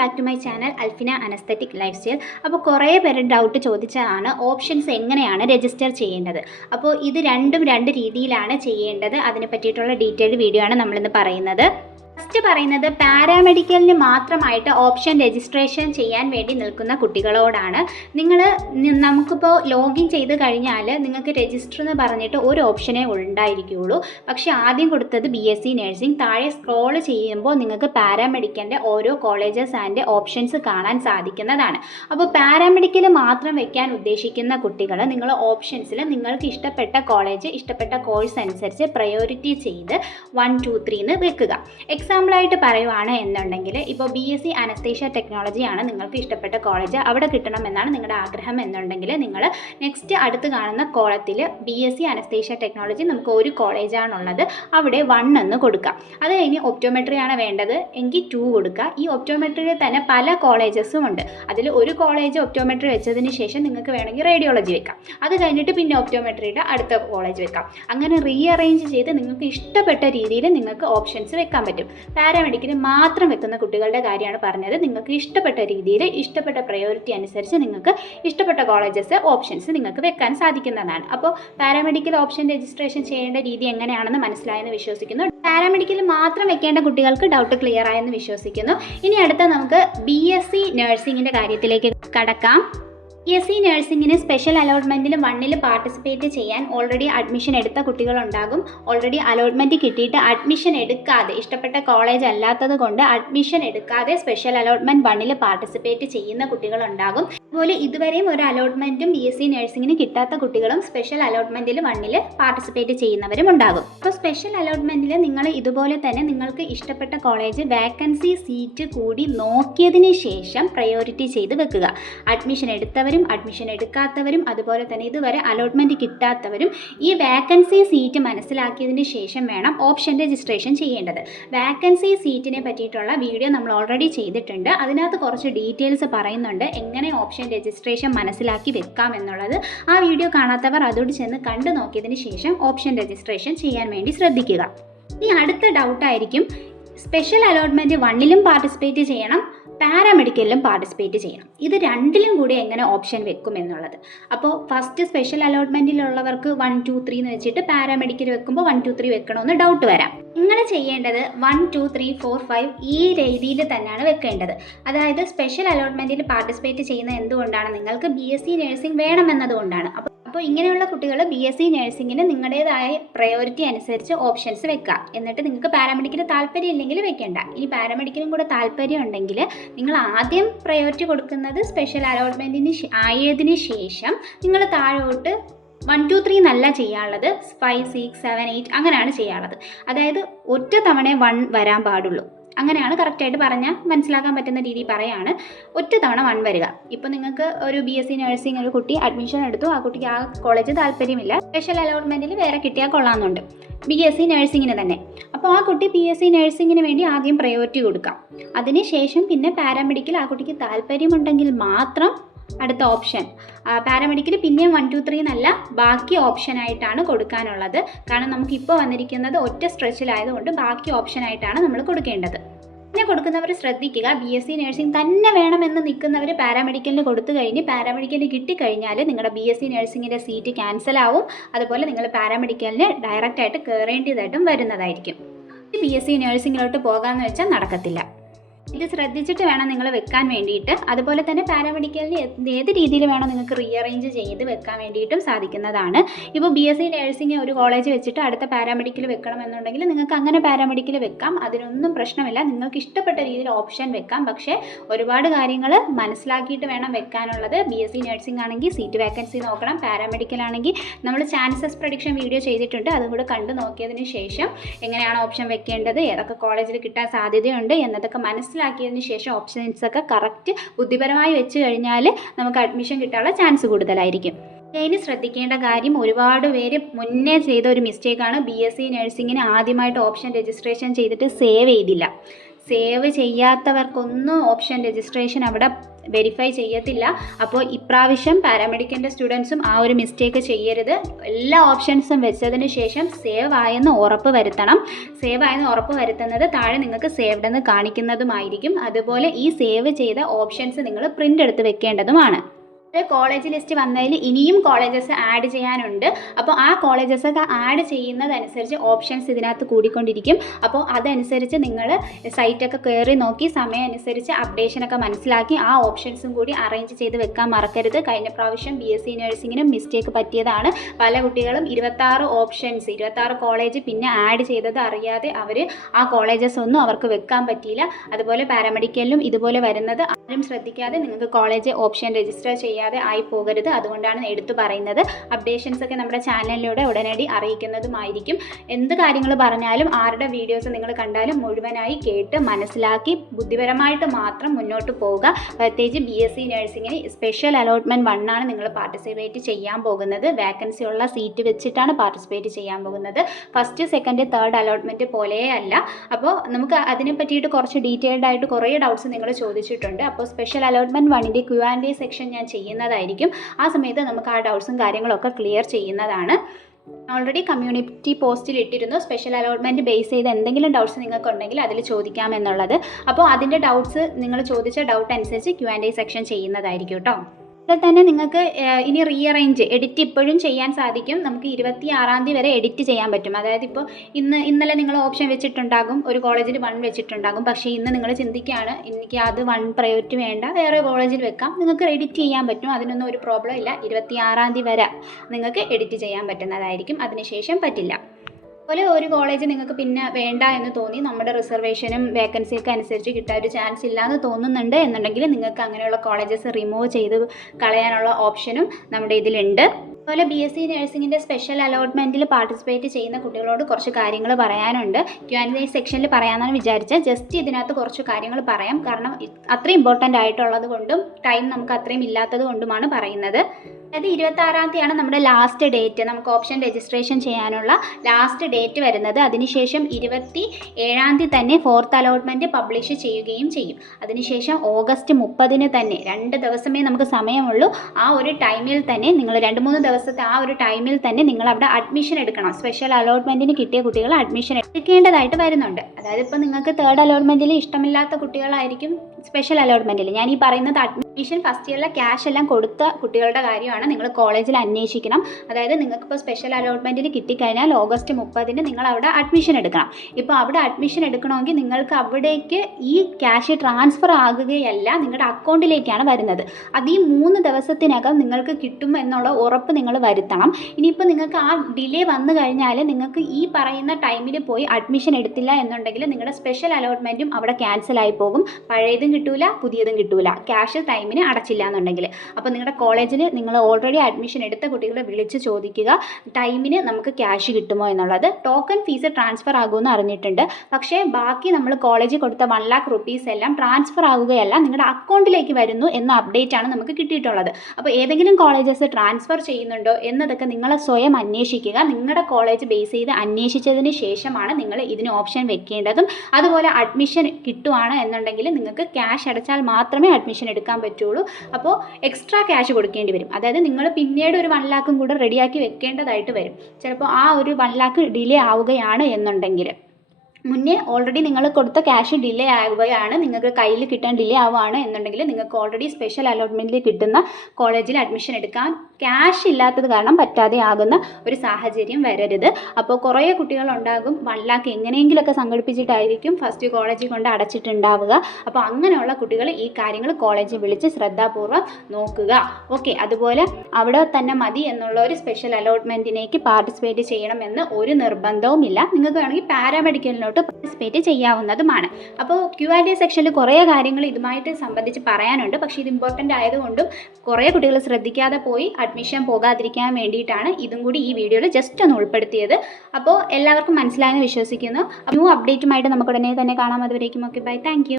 Back to my channel Alfina an aesthetic lifestyle. അപ്പോൾ കുറേ പേര് ഡൗട്ട് ചോദിച്ചതാണ് ഓപ്ഷൻസ് എങ്ങനെയാണ് രജിസ്റ്റർ ചെയ്യേണ്ടത്. അപ്പോൾ ഇത് രണ്ടും രണ്ട് രീതിയിലാണ് ചെയ്യേണ്ടത്. അതിനെ പറ്റിയിട്ടുള്ള ഡീറ്റെയിൽഡ് വീഡിയോ ആണ് നമ്മളിന്ന് പറയുന്നത്. ഫസ്റ്റ് പറയുന്നത് പാരാമെഡിക്കലിന് മാത്രമായിട്ട് ഓപ്ഷൻ രജിസ്ട്രേഷൻ ചെയ്യാൻ വേണ്ടി നിൽക്കുന്ന കുട്ടികളോടാണ്. നമുക്കിപ്പോൾ ലോഗിൻ ചെയ്ത് കഴിഞ്ഞാൽ നിങ്ങൾക്ക് രജിസ്റ്റർ എന്ന് പറഞ്ഞിട്ട് ഒരു ഓപ്ഷനേ ഉണ്ടായിരിക്കുകയുള്ളൂ. പക്ഷേ ആദ്യം കൊടുത്തത് BSc നഴ്സിംഗ്. താഴെ സ്ക്രോൾ ചെയ്യുമ്പോൾ നിങ്ങൾക്ക് പാരാമെഡിക്കലിൻ്റെ ഓരോ കോളേജസ് ആൻഡ് ഓപ്ഷൻസ് കാണാൻ സാധിക്കുന്നതാണ്. അപ്പോൾ പാരാമെഡിക്കൽ മാത്രം വെക്കാൻ ഉദ്ദേശിക്കുന്ന കുട്ടികൾ നിങ്ങൾ ഓപ്ഷൻസിൽ നിങ്ങൾക്ക് ഇഷ്ടപ്പെട്ട കോളേജ്, ഇഷ്ടപ്പെട്ട കോഴ്സ് അനുസരിച്ച് പ്രയോറിറ്റി ചെയ്ത് 1, 2, 3 എന്ന് വെക്കുക. എക്സാമ്പിളായിട്ട് പറയുവാണ് എന്നുണ്ടെങ്കിൽ ഇപ്പോൾ BSc അനസ്തേഷ്യ ടെക്നോളജിയാണ് നിങ്ങൾക്ക് ഇഷ്ടപ്പെട്ട കോളേജ്, അവിടെ കിട്ടണമെന്നാണ് നിങ്ങളുടെ ആഗ്രഹം എന്നുണ്ടെങ്കിൽ നിങ്ങൾ നെക്സ്റ്റ് അടുത്ത് കാണുന്ന കോളത്തിൽ BSc അനസ്തേഷ്യ ടെക്നോളജി നമുക്ക് ഒരു കോളേജാണുള്ളത്, അവിടെ 1 എന്ന് കൊടുക്കുക. അത് കഴിഞ്ഞ് ഒപ്റ്റോമെട്രിയാണ് വേണ്ടത് എങ്കിൽ 2 കൊടുക്കുക. ഈ ഒപ്റ്റോമെട്രിയിൽ തന്നെ പല കോളേജസും ഉണ്ട്. അതിൽ ഒരു കോളേജ് ഒപ്റ്റോമെട്രി വെച്ചതിന് ശേഷം നിങ്ങൾക്ക് വേണമെങ്കിൽ റേഡിയോളജി വെക്കാം. അത് കഴിഞ്ഞിട്ട് പിന്നെ ഒപ്റ്റോമെട്രിയുടെ അടുത്ത കോളേജ് വെക്കാം. അങ്ങനെ റീഅറേഞ്ച് ചെയ്ത് നിങ്ങൾക്ക് ഇഷ്ടപ്പെട്ട രീതിയിൽ നിങ്ങൾക്ക് ഓപ്ഷൻസ് വെക്കാൻ പറ്റും. പാരാമെഡിക്കൽ മാത്രം വെക്കുന്ന കുട്ടികളുടെ കാര്യമാണ് പറഞ്ഞത്. നിങ്ങൾക്ക് ഇഷ്ടപ്പെട്ട രീതിയിൽ ഇഷ്ടപ്പെട്ട പ്രയോറിറ്റി അനുസരിച്ച് നിങ്ങൾക്ക് ഇഷ്ടപ്പെട്ട കോളേജസ് ഓപ്ഷൻസ് നിങ്ങൾക്ക് വെക്കാൻ സാധിക്കുന്നതാണ്. അപ്പോൾ പാരാമെഡിക്കൽ ഓപ്ഷൻ രജിസ്ട്രേഷൻ ചെയ്യേണ്ട രീതി എങ്ങനെയാണെന്ന് മനസ്സിലായെന്ന് വിശ്വസിക്കുന്നു. പാരാമെഡിക്കൽ മാത്രം വെക്കേണ്ട കുട്ടികൾക്ക് ഡൗട്ട് ക്ലിയർ ആയെന്ന് വിശ്വസിക്കുന്നു. ഇനി അടുത്ത നമുക്ക് BSc നഴ്സിംഗിൻ്റെ കാര്യത്തിലേക്ക് കടക്കാം. BSc നഴ്സിംഗിന് സ്പെഷ്യൽ അലോട്ട്മെൻറ്റിൽ 1 പാർട്ടിസിപ്പേറ്റ് ചെയ്യാൻ ഓൾറെഡി അഡ്മിഷൻ എടുത്ത കുട്ടികളുണ്ടാകും. ഓൾറെഡി അലോട്ട്മെൻറ്റ് കിട്ടിയിട്ട് അഡ്മിഷൻ എടുക്കാതെ, ഇഷ്ടപ്പെട്ട കോളേജ് അല്ലാത്തത് കൊണ്ട് അഡ്മിഷൻ എടുക്കാതെ സ്പെഷ്യൽ അലോട്ട്മെൻറ്റ് 1 പാർട്ടിസിപ്പേറ്റ് ചെയ്യുന്ന കുട്ടികളുണ്ടാകും. അതുപോലെ ഇതുവരെയും ഒരു അലോട്ട്മെൻറ്റും BSc നഴ്സിംഗിന് കിട്ടാത്ത കുട്ടികളും സ്പെഷ്യൽ അലോട്ട്മെൻറ്റിൽ 1 പാർട്ടിസിപ്പേറ്റ് ചെയ്യുന്നവരും ഉണ്ടാകും. അപ്പോൾ സ്പെഷ്യൽ അലോട്ട്മെൻറ്റിൽ നിങ്ങൾ ഇതുപോലെ തന്നെ നിങ്ങൾക്ക് ഇഷ്ടപ്പെട്ട കോളേജ് വാക്കൻസി സീറ്റ് കൂടി നോക്കിയതിന് ശേഷം പ്രയോറിറ്റി ചെയ്ത് വെക്കുക. അഡ്മിഷൻ എടുത്തവരും അഡ്മിഷൻ എടുക്കാത്തവരും അതുപോലെ തന്നെ ഇതുവരെ അലോട്ട്മെൻറ്റ് കിട്ടാത്തവരും ഈ വാക്കൻസി സീറ്റ് മനസ്സിലാക്കിയതിന് ശേഷം വേണം ഓപ്ഷൻ രജിസ്ട്രേഷൻ ചെയ്യേണ്ടത്. വാക്കൻസി സീറ്റിനെ പറ്റിയിട്ടുള്ള വീഡിയോ നമ്മൾ ഓൾറെഡി ചെയ്തിട്ടുണ്ട്. അതിനകത്ത് കുറച്ച് ഡീറ്റെയിൽസ് പറയുന്നുണ്ട് എങ്ങനെ ഓപ്ഷൻ രജിസ്ട്രേഷൻ മനസ്സിലാക്കി വെക്കാം എന്നുള്ളത്. ആ വീഡിയോ കാണാത്തവർ അതോട് ചെന്ന് കണ്ടു നോക്കിയതിന് ശേഷം ഓപ്ഷൻ രജിസ്ട്രേഷൻ ചെയ്യാൻ വേണ്ടി ശ്രദ്ധിക്കുക. ഇനി അടുത്ത ഡൗട്ടായിരിക്കും സ്പെഷ്യൽ അലോട്ട്മെൻറ്റ് 1 പാർട്ടിസിപ്പേറ്റ് ചെയ്യണം, പാരാമെഡിക്കലിലും പാർട്ടിസിപ്പേറ്റ് ചെയ്യണം. ഇത് രണ്ടിലും കൂടി എങ്ങനെ ഓപ്ഷൻ വെക്കും എന്നുള്ളത്. അപ്പോൾ ഫസ്റ്റ് സ്പെഷ്യൽ അലോട്ട്മെൻറ്റിലുള്ളവർക്ക് 1, 2, 3 എന്ന് വെച്ചിട്ട് പാരാമെഡിക്കൽ വെക്കുമ്പോൾ 1, 2, 3 വെക്കണമെന്ന് ഡൗട്ട് വരാം. നിങ്ങൾ ചെയ്യേണ്ടത് 1, 2, 3, 4, 5 ഈ രീതിയിൽ തന്നെയാണ് വെക്കേണ്ടത്. അതായത് സ്പെഷ്യൽ അലോട്ട്മെൻറ്റിൽ പാർട്ടിസിപ്പേറ്റ് ചെയ്യുന്നത് എന്തുകൊണ്ടാണ്? നിങ്ങൾക്ക് BSc നഴ്സിംഗ് വേണമെന്നതുകൊണ്ടാണ്. അപ്പോൾ ഇങ്ങനെയുള്ള കുട്ടികൾ BSc നഴ്സിംഗിന് നിങ്ങളുടേതായ പ്രയോറിറ്റി അനുസരിച്ച് ഓപ്ഷൻസ് വെക്കുക. എന്നിട്ട് നിങ്ങൾക്ക് പാരാമെഡിക്കൽ താല്പര്യം ഇല്ലെങ്കിൽ വെക്കേണ്ട. ഇനി പാരാമെഡിക്കലും കൂടെ താല്പര്യം ഉണ്ടെങ്കിൽ നിങ്ങൾ ആദ്യം പ്രയോറിറ്റി കൊടുക്കുന്നത് സ്പെഷ്യൽ അലോട്ട്മെൻറ്റിന് ആയതിനു ശേഷം നിങ്ങൾ താഴോട്ട് 1, 2, 3 എന്നല്ല ചെയ്യാനുള്ളത്, 5, 6, 7, 8 അങ്ങനെയാണ് ചെയ്യാനുള്ളത്. അതായത് ഒറ്റ തവണ 1 വരാൻ പാടുള്ളൂ. അങ്ങനെയാണ് കറക്റ്റായിട്ട് പറഞ്ഞാൽ മനസ്സിലാക്കാൻ പറ്റുന്ന രീതി പറയാണ്. ഒറ്റ തവണ 1 വരിക. ഇപ്പോൾ നിങ്ങൾക്ക് ഒരു BSc നഴ്സിംഗ് ഒരു കുട്ടി അഡ്മിഷൻ എടുത്തു, ആ കുട്ടിക്ക് ആ കോളേജ് താല്പര്യമില്ല, സ്പെഷ്യൽ അലോട്ട്മെൻറ്റിൽ വേറെ കിട്ടിയാൽ കൊള്ളാമെന്നുണ്ട് BSc നഴ്സിംഗിന് തന്നെ. അപ്പോൾ ആ കുട്ടി BSc നഴ്സിംഗിന് വേണ്ടി ആദ്യം പ്രയോറിറ്റി കൊടുക്കാം. അതിനുശേഷം പിന്നെ പാരാമെഡിക്കൽ ആ കുട്ടിക്ക് താല്പര്യമുണ്ടെങ്കിൽ മാത്രം അടുത്ത ഓപ്ഷൻ. പാരാമെഡിക്കൽ പിന്നെയും 1, 2, 3 എന്നല്ല ബാക്കി ഓപ്ഷനായിട്ടാണ് കൊടുക്കാനുള്ളത്. കാരണം നമുക്കിപ്പോൾ വന്നിരിക്കുന്നത് ഒറ്റ സ്ട്രെച്ചിലായതുകൊണ്ട് ബാക്കി ഓപ്ഷനായിട്ടാണ് നമ്മൾ കൊടുക്കേണ്ടത്. പിന്നെ കൊടുക്കുന്നവർ ശ്രദ്ധിക്കുക, BSc നഴ്സിംഗ് തന്നെ വേണമെന്ന് നിൽക്കുന്നവർ പാരാമെഡിക്കലിന് കൊടുത്തു കഴിഞ്ഞ് പാരാമെഡിക്കലിന് കിട്ടിക്കഴിഞ്ഞാൽ നിങ്ങളുടെ BSc നഴ്സിംഗിൻ്റെ സീറ്റ് ക്യാൻസൽ ആവും. അതുപോലെ നിങ്ങൾ പാരാമെഡിക്കലിന് ഡയറക്റ്റായിട്ട് കയറേണ്ടതായിട്ടും വരുന്നതായിരിക്കും. BSc നഴ്സിംഗിലോട്ട് പോകാമെന്ന് വെച്ചാൽ നടക്കത്തില്ല. ഇത് ശ്രദ്ധിച്ചിട്ട് വേണം നിങ്ങൾ വെക്കാൻ വേണ്ടിയിട്ട്. അതുപോലെ തന്നെ പാരാമെഡിക്കലിന് ഏത് രീതിയിൽ വേണം നിങ്ങൾക്ക് റീഅറേഞ്ച് ചെയ്ത് വെക്കാൻ വേണ്ടിയിട്ടും സാധിക്കുന്നതാണ്. ഇപ്പോൾ BSc നഴ്സിംഗ് ഒരു കോളേജ് വെച്ചിട്ട് അടുത്ത പാരാമെഡിക്കൽ വെക്കണമെന്നുണ്ടെങ്കിൽ നിങ്ങൾക്ക് അങ്ങനെ പാരാമെഡിക്കൽ വെക്കാം. അതിനൊന്നും പ്രശ്നമില്ല. നിങ്ങൾക്ക് ഇഷ്ടപ്പെട്ട രീതിയിൽ ഓപ്ഷൻ വെക്കാം. പക്ഷേ ഒരുപാട് കാര്യങ്ങൾ മനസ്സിലാക്കിയിട്ട് വേണം വെക്കാനുള്ളത്. BSc നഴ്സിംഗ് ആണെങ്കിൽ സീറ്റ് വാക്കൻസി നോക്കണം, പാരാമെഡിക്കൽ ആണെങ്കിൽ നമ്മൾ ചാൻസസ് പ്രഡിക്ഷൻ വീഡിയോ ചെയ്തിട്ടുണ്ട്, അതും കൂടെ കണ്ടു നോക്കിയതിന് ശേഷം എങ്ങനെയാണ് ഓപ്ഷൻ വെക്കേണ്ടത്, ഏതൊക്കെ കോളേജിൽ കിട്ടാൻ സാധ്യതയുണ്ട് എന്നതൊക്കെ മനസ്സിലാക്കിയതിന് ശേഷം ഓപ്ഷൻസൊക്കെ കറക്റ്റ് ബുദ്ധിപരമായി വെച്ച് കഴിഞ്ഞാൽ നമുക്ക് അഡ്മിഷൻ കിട്ടാനുള്ള ചാൻസ് കൂടുതലായിരിക്കും. ഇനി ശ്രദ്ധിക്കേണ്ട കാര്യം, ഒരുപാട് പേര് മുന്നേ ചെയ്ത ഒരു മിസ്റ്റേക്കാണ്. BSc നഴ്സിംഗിന് ആദ്യമായിട്ട് ഓപ്ഷൻ രജിസ്ട്രേഷൻ ചെയ്തിട്ട് സേവ് ചെയ്തില്ല. സേവ് ചെയ്യാത്തവർക്കൊന്നും ഓപ്ഷൻ രജിസ്ട്രേഷൻ അവിടെ വെരിഫൈ ചെയ്യത്തില്ല. അപ്പോൾ ഇപ്രാവശ്യം പാരാമെഡിക്കലിൻ്റെ സ്റ്റുഡൻസും ആ ഒരു മിസ്റ്റേക്ക് ചെയ്യരുത്. എല്ലാ ഓപ്ഷൻസും വെച്ചതിന് ശേഷം സേവ് ആയെന്ന് ഉറപ്പ് വരുത്തണം. സേവ് ആയെന്ന് ഉറപ്പ് വരുത്തുന്നത് താഴെ നിങ്ങൾക്ക് സേവ്ഡ് എന്ന് കാണിക്കുന്നതുമായിരിക്കും. അതുപോലെ ഈ സേവ് ചെയ്ത ഓപ്ഷൻസ് നിങ്ങൾ പ്രിൻ്റ് എടുത്ത് വെക്കേണ്ടതുമാണ്. കോളേജ് ലിസ്റ്റ് വന്നതിൽ ഇനിയും കോളേജസ് ആഡ് ചെയ്യാനുണ്ട്. അപ്പോൾ ആ കോളേജസൊക്കെ ആഡ് ചെയ്യുന്നതനുസരിച്ച് ഓപ്ഷൻസ് ഇതിനകത്ത് കൂടിക്കൊണ്ടിരിക്കും. അപ്പോൾ അതനുസരിച്ച് നിങ്ങൾ സൈറ്റൊക്കെ കയറി നോക്കി സമയം അനുസരിച്ച് അപ്ഡേഷനൊക്കെ മനസ്സിലാക്കി ആ ഓപ്ഷൻസും കൂടി അറേഞ്ച് ചെയ്ത് വെക്കാൻ മറക്കരുത്. കഴിഞ്ഞ പ്രാവശ്യം BSc നഴ്സിങ്ങിനും മിസ്റ്റേക്ക് പറ്റിയതാണ്. പല കുട്ടികളും 26 ഓപ്ഷൻസ് 26 കോളേജ് പിന്നെ ആഡ് ചെയ്തത് അറിയാതെ അവർ ആ കോളേജസ് ഒന്നും അവർക്ക് വെക്കാൻ പറ്റിയില്ല. അതുപോലെ പാരാമെഡിക്കലിലും ഇതുപോലെ വരുന്നത് ആരും ശ്രദ്ധിക്കാതെ നിങ്ങൾക്ക് കോളേജ് ഓപ്ഷൻ രജിസ്റ്റർ ചെയ്യാതെ ആയി പോകരുത്. അതുകൊണ്ടാണ് എടുത്തു പറയുന്നത്. അപ്ഡേഷൻസ് ഒക്കെ നമ്മുടെ ചാനലിലൂടെ ഉടനടി അറിയിക്കുന്നതുമായിരിക്കും. എന്ത് കാര്യങ്ങൾ പറഞ്ഞാലും ആരുടെ വീഡിയോസ് നിങ്ങൾ കണ്ടാലും മുഴുവനായി കേട്ട് മനസ്സിലാക്കി ബുദ്ധിപരമായിട്ട് മാത്രം മുന്നോട്ട് പോവുക. പ്രത്യേകിച്ച് BSc നഴ്സിങ്ങിന് സ്പെഷ്യൽ അലോട്ട്മെൻറ്റ് 1 ആണ് നിങ്ങൾ പാർട്ടിസിപ്പേറ്റ് ചെയ്യാൻ പോകുന്നത്. വേക്കൻസി ഉള്ള സീറ്റ് വെച്ചിട്ടാണ് പാർട്ടിസിപ്പേറ്റ് ചെയ്യാൻ പോകുന്നത്. ഫസ്റ്റ്, സെക്കൻഡ്, തേർഡ് അലോട്ട്മെൻറ്റ് പോലെയല്ല. അപ്പോൾ നമുക്ക് അതിനെ പറ്റിയിട്ട് കുറച്ച് ഡീറ്റെയിൽഡ് ആയിട്ട് കുറേ ഡൗട്ട്സ് നിങ്ങൾ ചോദിച്ചിട്ടുണ്ട്. അപ്പോൾ സ്പെഷ്യൽ അലോട്ട്മെൻറ്റ് 1ൻ്റെ Q&A സെക്ഷൻ ഞാൻ ചെയ്യുന്നതായിരിക്കും. ആ സമയത്ത് നമുക്ക് ആ ഡൗട്ട്സും കാര്യങ്ങളൊക്കെ ക്ലിയർ ചെയ്യുന്നതാണ്. ഓൾറെഡി കമ്മ്യൂണിറ്റി പോസ്റ്റിൽ ഇട്ടിരുന്നു സ്പെഷ്യൽ അലോട്ട്മെൻറ്റ് ബേസ് ചെയ്ത് എന്തെങ്കിലും ഡൗട്ട്സ് നിങ്ങൾക്കുണ്ടെങ്കിൽ അതിൽ ചോദിക്കാമെന്നുള്ളത്. അപ്പോൾ അതിൻ്റെ ഡൗട്ട്സ് നിങ്ങൾ ചോദിച്ച ഡൗട്ട് അനുസരിച്ച് Q&A സെക്ഷൻ ചെയ്യുന്നതായിരിക്കും കേട്ടോ. അതുപോലെ തന്നെ നിങ്ങൾക്ക് ഇനി റീഅറേഞ്ച് എഡിറ്റ് ഇപ്പോഴും ചെയ്യാൻ സാധിക്കും. നമുക്ക് 26-ാം തീയതി വരെ എഡിറ്റ് ചെയ്യാൻ പറ്റും. അതായത് ഇപ്പോൾ ഇന്നലെ നിങ്ങൾ ഓപ്ഷൻ വെച്ചിട്ടുണ്ടാകും, ഒരു കോളേജിൽ 1 വെച്ചിട്ടുണ്ടാകും. പക്ഷേ ഇന്ന് നിങ്ങൾ ചിന്തിക്കുകയാണ് എനിക്ക് അത് 1 പ്രയോറിറ്റി വേണ്ട, വേറെ കോളേജിൽ വെക്കാം. നിങ്ങൾക്ക് എഡിറ്റ് ചെയ്യാൻ പറ്റും. അതിനൊന്നും ഒരു പ്രോബ്ലം ഇല്ല. 26-ാം തീയതി വരെ നിങ്ങൾക്ക് എഡിറ്റ് ചെയ്യാൻ പറ്റുന്നതായിരിക്കും. അതിനുശേഷം പറ്റില്ല. അതുപോലെ ഒരു കോളേജ് നിങ്ങൾക്ക് പിന്നെ വേണ്ട എന്ന് തോന്നി, നമ്മുടെ റിസർവേഷനും വേക്കൻസിയൊക്കെ അനുസരിച്ച് കിട്ടാൻ ഒരു ചാൻസ് ഇല്ലാന്ന് തോന്നുന്നുണ്ട് എന്നുണ്ടെങ്കിൽ നിങ്ങൾക്ക് അങ്ങനെയുള്ള കോളേജസ് റിമൂവ് ചെയ്ത് കളയാനുള്ള ഓപ്ഷനും നമ്മുടെ ഇതിലുണ്ട്. അതുപോലെ BSc നഴ്സിങ്ങിൻ്റെ സ്പെഷ്യൽ അലോട്ട്മെൻറ്റിൽ പാർട്ടിസിപ്പേറ്റ് ചെയ്യുന്ന കുട്ടികളോട് കുറച്ച് കാര്യങ്ങൾ പറയാനുണ്ട്. Q&A സെക്ഷനിൽ പറയാമെന്നാണ് വിചാരിച്ചത്. ജസ്റ്റ് ഇതിനകത്ത് കുറച്ച് കാര്യങ്ങൾ പറയാം. കാരണം അത്രയും ഇമ്പോർട്ടൻ്റ് ആയിട്ടുള്ളത് കൊണ്ടും ടൈം നമുക്ക് അത്രയും ഇല്ലാത്തത് കൊണ്ടുമാണ് പറയുന്നത്. അതായത് 26-ാം തീയതിയാണ് നമ്മുടെ ലാസ്റ്റ് ഡേറ്റ്, നമുക്ക് ഓപ്ഷൻ രജിസ്ട്രേഷൻ ചെയ്യാനുള്ള ലാസ്റ്റ് ഡേറ്റ് വരുന്നത്. അതിനുശേഷം 27-ാം തീയതി തന്നെ 4th അലോട്ട്മെൻറ്റ് പബ്ലിഷ് ചെയ്യുകയും ചെയ്യും. അതിനുശേഷം ഓഗസ്റ്റ് 30-ന് തന്നെ 2 ദിവസമേ നമുക്ക് സമയമുള്ളൂ. ആ ഒരു ടൈമിൽ തന്നെ നിങ്ങൾ 2-3 ദിവസത്തെ ആ ഒരു ടൈമിൽ തന്നെ നിങ്ങൾ അവിടെ അഡ്മിഷൻ എടുക്കണം. സ്പെഷ്യൽ അലോട്ട്മെൻറ്റിന് കിട്ടിയ കുട്ടികൾ അഡ്മിഷൻ എടുക്കേണ്ടതായിട്ട് വരുന്നുണ്ട്. അതായത് ഇപ്പോൾ നിങ്ങൾക്ക് തേർഡ് അലോട്ട്മെൻറ്റിൽ ഇഷ്ടമില്ലാത്ത കുട്ടികളായിരിക്കും സ്പെഷ്യൽ അലോട്ട്മെൻറ്റിൽ. ഞാൻ ഈ പറയുന്നത് അഡ്മിഷൻ ഫസ്റ്റ് ഇയറിലെ ക്യാഷ് എല്ലാം കൊടുത്ത കുട്ടികളുടെ കാര്യമാണ് നിങ്ങൾ കോളേജിൽ അന്വേഷിക്കണം. അതായത് നിങ്ങൾക്കിപ്പോൾ സ്പെഷ്യൽ അലോട്ട്മെൻറ്റിൽ കിട്ടിക്കഴിഞ്ഞാൽ ഓഗസ്റ്റ് 30-ന് നിങ്ങൾ അവിടെ അഡ്മിഷൻ എടുക്കണം. ഇപ്പോൾ അവിടെ അഡ്മിഷൻ എടുക്കണമെങ്കിൽ നിങ്ങൾക്ക് അവിടേക്ക് ഈ ക്യാഷ് ട്രാൻസ്ഫർ ആകുകയല്ല, നിങ്ങളുടെ അക്കൗണ്ടിലേക്കാണ് വരുന്നത്. അത് ഈ 3 ദിവസത്തിനകം നിങ്ങൾക്ക് കിട്ടും എന്നുള്ള ഉറപ്പ് നിങ്ങൾ വരുത്തണം. ഇനിയിപ്പോൾ നിങ്ങൾക്ക് ആ ഡിലേ വന്നു കഴിഞ്ഞാൽ നിങ്ങൾക്ക് ഈ പറയുന്ന ടൈമിൽ പോയി അഡ്മിഷൻ എടുത്തില്ല എന്നുണ്ടെങ്കിൽ നിങ്ങളുടെ സ്പെഷ്യൽ അലോട്ട്മെൻറ്റും അവിടെ ക്യാൻസലായി പോകും. പഴയതും കിട്ടൂല, പുതിയതും കിട്ടൂല, ക്യാഷ് ടൈമിന് അടച്ചില്ല എന്നുണ്ടെങ്കിൽ. അപ്പോൾ നിങ്ങളുടെ കോളേജിൽ നിങ്ങൾ ഓൾറെഡി അഡ്മിഷൻ എടുത്ത കുട്ടികളെ വിളിച്ച് ചോദിക്കുക ടൈമിന് നമുക്ക് ക്യാഷ് കിട്ടുമോ എന്നുള്ളത്. ടോക്കൺ ഫീസ് ട്രാൻസ്ഫർ ആകുമെന്ന് അറിഞ്ഞിട്ടുണ്ട്. പക്ഷേ ബാക്കി നമ്മൾ കോളേജിൽ കൊടുത്ത 1 lakh rupees എല്ലാം ട്രാൻസ്ഫർ ആകുകയല്ല, നിങ്ങളുടെ അക്കൗണ്ടിലേക്ക് വരുന്നു എന്ന അപ്ഡേറ്റ് ആണ് നമുക്ക് കിട്ടിയിട്ടുള്ളത്. അപ്പോൾ ഏതെങ്കിലും കോളേജസ് ട്രാൻസ്ഫർ ചെയ്യുന്നുണ്ടോ എന്നതൊക്കെ നിങ്ങൾ സ്വയം അന്വേഷിക്കുക. നിങ്ങളുടെ കോളേജ് ബേസ് ചെയ്ത് അന്വേഷിച്ചതിന് ശേഷമാണ് നിങ്ങൾ ഇതിന് ഓപ്ഷൻ വെക്കേണ്ടതും. അതുപോലെ അഡ്മിഷൻ കിട്ടുവാണ് എന്നുണ്ടെങ്കിൽ നിങ്ങൾക്ക് ക്യാഷ് അടച്ചാൽ മാത്രമേ അഡ്മിഷൻ എടുക്കാൻ പറ്റുള്ളൂ. അപ്പോൾ എക്സ്ട്രാ ക്യാഷ് കൊടുക്കേണ്ടി വരും. അതായത് നിങ്ങൾ പിന്നീട് ഒരു 1 lakhും കൂടെ റെഡിയാക്കി വെക്കേണ്ടതായിട്ട് വരും. ചിലപ്പോൾ ആ ഒരു 1 lakh ഡിലേ ആവുകയാണ് എന്നുണ്ടെങ്കിൽ, മുന്നേ ഓൾറെഡി നിങ്ങൾ കൊടുത്ത ക്യാഷ് ഡിലേ ആവുകയാണ്, നിങ്ങൾക്ക് കയ്യിൽ കിട്ടാൻ ഡിലേ ആവുകയാണ് എന്നുണ്ടെങ്കിൽ നിങ്ങൾക്ക് ഓൾറെഡി സ്പെഷ്യൽ അലോട്ട്മെൻറ്റിൽ കിട്ടുന്ന കോളേജിൽ അഡ്മിഷൻ എടുക്കാൻ ക്യാഷ് ഇല്ലാത്തത് കാരണം പറ്റാതെ ആകുന്ന ഒരു സാഹചര്യം വരരുത്. അപ്പോൾ കുറേ കുട്ടികളുണ്ടാകും 1 lakh എങ്ങനെയെങ്കിലുമൊക്കെ സംഘടിപ്പിച്ചിട്ടായിരിക്കും ഫസ്റ്റ് കോളേജിൽ കൊണ്ട് അടച്ചിട്ടുണ്ടാവുക. അപ്പോൾ അങ്ങനെയുള്ള കുട്ടികൾ ഈ കാര്യങ്ങൾ കോളേജിൽ വിളിച്ച് ശ്രദ്ധാപൂർവ്വം നോക്കുക. ഓക്കെ, അതുപോലെ അവിടെ തന്നെ മതി എന്നുള്ള ഒരു സ്പെഷ്യൽ അലോട്ട്മെൻറ്റിലേക്ക് പാർട്ടിസിപ്പേറ്റ് ചെയ്യണമെന്ന് ഒരു നിർബന്ധവുമില്ല. നിങ്ങൾക്ക് വേണമെങ്കിൽ പാരാമെഡിക്കലിനോട് പാർട്ടിസിപ്പേറ്റ് ചെയ്യാവുന്നതുമാണ്. അപ്പോൾ Q&A സെക്ഷനിൽ കുറേ കാര്യങ്ങൾ ഇതുമായിട്ട് സംബന്ധിച്ച് പറയാനുണ്ട്. പക്ഷേ ഇത് ഇമ്പോർട്ടൻ്റ് ആയതുകൊണ്ടും കുറേ കുട്ടികൾ ശ്രദ്ധിക്കാതെ പോയി അഡ്മിഷൻ പോകാതിരിക്കാൻ വേണ്ടിയിട്ടാണ് ഇതും കൂടി ഈ വീഡിയോയിൽ ജസ്റ്റ് ഒന്ന് ഉൾപ്പെടുത്തിയത്. അപ്പോൾ എല്ലാവർക്കും മനസ്സിലായെന്ന് വിശ്വസിക്കുന്നു. ന്യൂ അപ്ഡേറ്റുമായിട്ട് നമുക്ക് ഉടനെ തന്നെ കാണാം. അതുവരേക്കും ഓക്കെ, ബൈ, താങ്ക് യു.